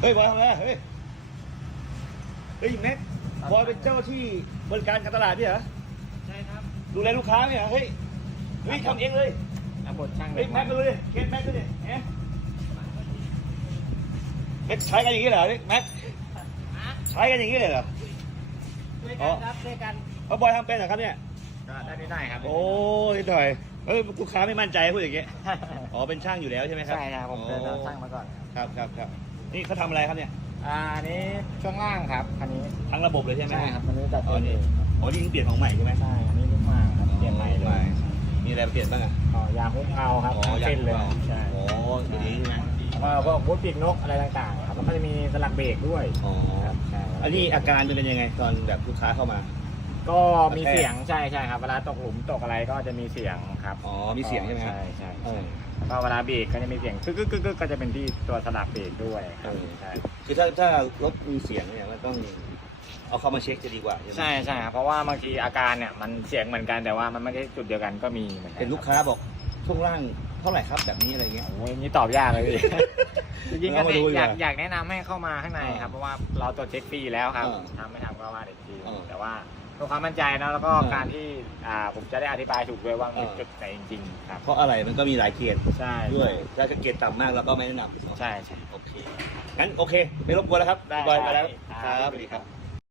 เฮ้ยบอยทำอะไรเฮ้ยเฮ้ยแม็กบอยเป็นเจ้าที่บริการการตลาดเนี่ยเหรอใช่ครับดูแลลูกค้าเนี่ยเหรอเฮ้ยเฮ้ยทำเองเลยอาบทช่างเฮ้ยแม็กดูดิเคสแม็กดูดิเอ๊ะแม็กใช้กันอย่างนี้เหรอเฮ้ยแม็กใช้กันอย่างนี้เลยเหรอด้วยกันครับด้วยกันเพราะบอยทำเป็นเหรอครับเนี่ยก็ได้ไม่ได้ครับโอ้นิดหน่อยเฮ้ยลูกค้าไม่มั่นใจพูดอย่างเงี้ยอ๋อเป็นช่างอยู่แล้วใช่ไหมครับใช่ครับผมเป็นอ๋อช่างมาก่อนครับครับครับ นี่เขาทำอะไรครับเนี่ยอ่าอันนี้ช่วงล่างครับอันนี้ทั้งระบบเลยใช่ไหมใช่ครับอันนี้จัดอ๋อเต็มนี่อ๋อนี่เปลี่ยนของใหม่ใช่ไหมใช่อันนี้ลูกมากครับเปลี่ยนใหม่เลยมีอะไรเปลี่ยนบ้างอะอ๋อยางหุ้มเงาครับอ๋อทั้งเส้นเลยยางหุ้มเงาใช่อ๋ออย่างนี้ใช่ไหมแล้วก็พวกบูทปีกนกอะไรต่างๆครับแล้วก็จะมีสลักเบรกด้วยอ๋อครับใช่ อันนี้อาการเป็นยังไงตอนแบบลูกค้าเข้ามา ก็มีเสียงใช่ใช่ครับเวลาตกหลุมตกอะไรก็จะมีเสียงครับอ๋อมีเสียงใช่ไหมครับ ใช่ใช่เออก็เวลาเบรกก็จะมีเสียงกึกกึกกึกกึกก็จะเป็นที่ตัวสลักเบรกด้วยครับเออใช่คือถ้าถ้ารถมีเสียงเนี่ยมันต้องเอาเข้ามาเช็คจะดีกว่าใช่ไหมใช่ใช่ครับเพราะว่าบางทีอาการเนี่ยมันเสียงเหมือนกันแต่ว่ามันไม่ได้จุดเดียวกันก็มีเหมือนกันเป็นลูกค้าบอกช่วงล่างเท่าไหร่ครับแบบนี้อะไรเงี้ย โอ้ยนี่ตอบยากเลยพี่ จริงๆก็เรามาดูดีกว่าอยากอยากแนะนำให้เข้ามาข้างในครับเพราะว่าเราตรวจเช็คฟรีแล้วครับเออทำไม่ทำก็ว่าเด็กทีเออ แต่ว่า เพื่อความมั่นใจนะแล้วก็เออการที่อ่าผมจะได้อธิบายถูกด้วยว่ามันเออจุดไหนจริงๆครับเพราะอะไรมันก็มีหลายเกรดใช่ด้วยถ้าจะเกรดต่ำมากเราก็ไม่แนะนำใช่ใช่ โอเคงั้นโอเคไม่รบกวนแล้วครับได้บอยไปแล้วได้ครับสวัสดีครับ